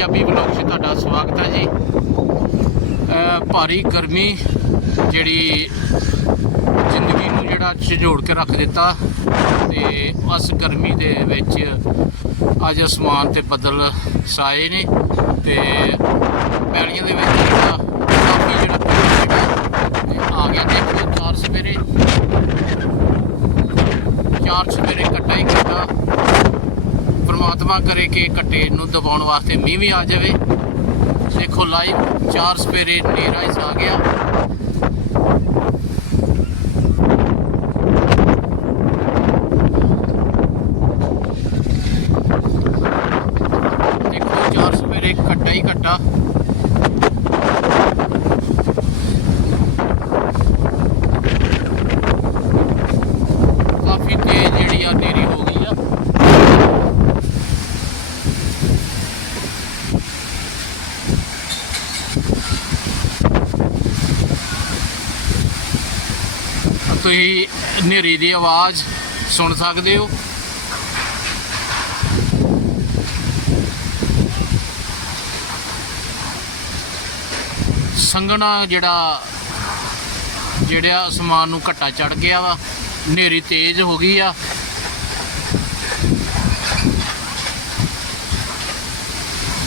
Punjabi vlog 'ਚ ਤੁਹਾਡਾ ਸਵਾਗਤ ਹੈ ਜੀ। ਭਾਰੀ ਗਰਮੀ ਜਿਹੜੀ ਜ਼ਿੰਦਗੀ ਨੂੰ ਜਿਹੜਾ ਝਿਜੋੜ ਕੇ ਰੱਖ ਦਿੱਤਾ ਤੇ ਉਸ ਗਰਮੀ ਦੇ ਵਿੱਚ ਅੱਜ ਅਸਮਾਨ ਤੇ ਬੱਦਲ ਸਾਏ ਨੇ ਤੇ ਪੈਲੀਆਂ ਦੇ ਵਿੱਚ ਜਿਹੜਾ ਕਾਫੀ ਜਿਹੜਾ ਪਾਣੀ ਆ ਗਿਆ ਦੇਖੋ ਚਾਰ ਸਵੇਰੇ। ਚਾਰ ਸਵੇਰੇ ਕੱਟਾ ਹੀ ਕੱਟਾ ਪਰਮਾਤਮਾ ਕਰੇ ਕਿ ਘੱਟੇ ਨੂੰ ਦਬਾਉਣ ਵਾਸਤੇ ਮੀਂਹ ਵੀ ਆ ਜਾਵੇ। ਦੇਖੋ ਲਾਈਵ ਚਾਰ ਸਵੇਰੇ ਹਨੇਰਾ ਹੀ ਆ ਗਿਆ। ਦੇਖੋ ਚਾਰ ਸਵੇਰੇ ਕੱਟਾ ਹੀ ਘੱਟਾ ਕਾਫੀ ਤੇਜ਼ ਜਿਹੜੀ ਆ ਹਨੇਰੀ ਹੋ ਗਈ ਆ ਤੁਸੀਂ ਹਨੇਰੀ ਦੀ ਆਵਾਜ਼ ਸੁਣ ਸਕਦੇ ਹੋ। ਸੰਘਣਾ ਜਿਹੜਾ ਜਿਹੜਾ ਅਸਮਾਨ ਨੂੰ ਘੱਟਾ ਚੜ ਗਿਆ ਵਾ, ਹਨੇਰੀ ਤੇਜ਼ ਹੋ ਗਈ ਆ।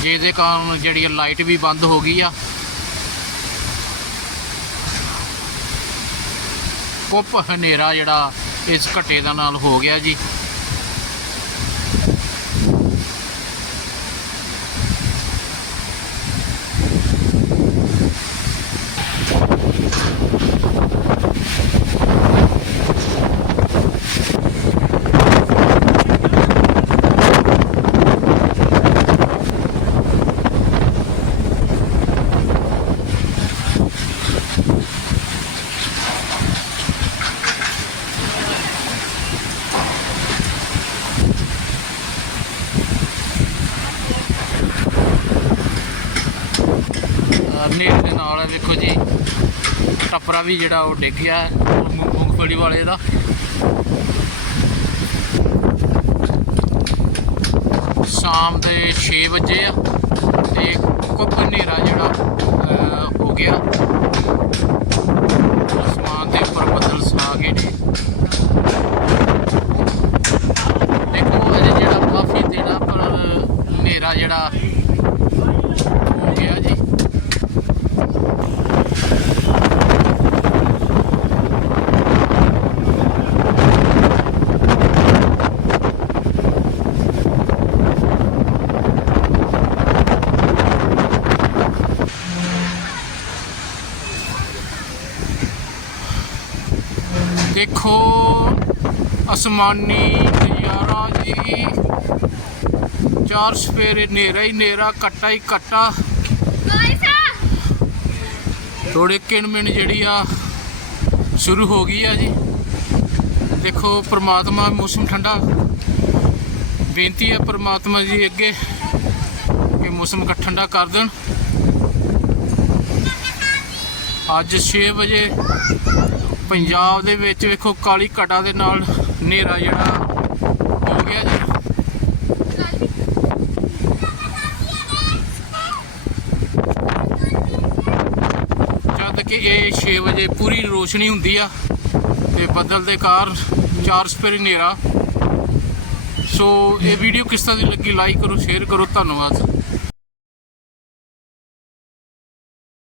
ਜਿਹਦੇ ਕਾਰਨ ਜਿਹੜੀ ਲਾਈਟ ਵੀ ਬੰਦ ਹੋ ਗਈ ਆ। ਕੁੱਪ ਹਨੇਰਾ ਜਿਹੜਾ ਇਸ ਘੱਟੇ ਦਾ ਨਾਲ ਹੋ ਗਿਆ ਜੀ। ਅਹ ਹਨੇਰੇ ਦੇ ਨਾਲ ਇਹ ਵੇਖੋ ਜੀ। ਟੱਪਰਾ ਵੀ ਜਿਹੜਾ ਉਹ ਡਿੱਗ ਗਿਆ ਮੂੰਗਫਲੀ ਵਾਲੇ ਦਾ। ਸ਼ਾਮ ਦੇ 6 ਵਜੇ ਆ, ਤੇ ਕੁੱਪ ਹਨੇਰਾ ਜਿਹੜਾ ਅਹ, ਹੋ ਗਿਆ ਅਸਮਾਨ ਦੇ ਉੱਪਰ ਬੱਦਲ ਛਾ ਗਏ ਨੇ ਦੇਖੋ ਅਜੇ ਜਿਹੜਾ ਕਾਫੀ ਦੇਣਾ ਪਰ ਹਨੇਰਾ ਜਿਹੜਾ ਹੋ ਗਿਆ ਜੀ ਦੇਖੋ, ਅਸਮਾਨੀ ਨਜ਼ਾਰਾ ਜੀ। ਚਾਰ ਸਵੇਰੇ ਨੇਰਾ ਹੀ ਨੇਰਾ ਕੱਟਾ ਹੀ ਕੱਟਾ ਥੋੜੇ ਕਿਣਮਿਣ ਜਿਹੜੀ ਆ, ਸ਼ੁਰੂ ਹੋ ਗਈ ਆ ਜੀ। ਦੇਖੋ, ਪ੍ਰਮਾਤਮਾ ਮੌਸਮ ਠੰਡਾ। ਬੇਨਤੀ ਹੈ ਪ੍ਰਮਾਤਮਾ ਜੀ ਅੱਗੇ ਕਿ ਮੌਸਮ ਕਾ ਠੰਡਾ ਕਰ ਦੇਣ। ਅੱਜ 6 ਵਜੇ ਪੰਜਾਬ ਦੇ ਵਿੱਚ ਵੇਖੋ ਕਾਲੀ ਘਟਾ ਦੇ ਨਾਲ ਹਨੇਰਾ ਜਿਹੜਾ ਹੋ ਗਿਆ ਜੀ। ਜਦ ਕਿ ਇਹ 6 ਵਜੇ ਪੂਰੀ ਰੋਸ਼ਨੀ ਹੁੰਦੀ ਆ ਤੇ ਬੱਦਲ ਦੇ ਕਾਰਨ ਚਾਰ ਸਪੇਰੀ ਹਨੇਰਾ। ਸੋ ਇਹ ਵੀਡੀਓ ਕਿਸ ਤਰ੍ਹਾਂ ਦੀ ਲੱਗੀ ਲਾਈਕ ਕਰੋ ਸ਼ੇਅਰ ਕਰੋ, ਧੰਨਵਾਦ।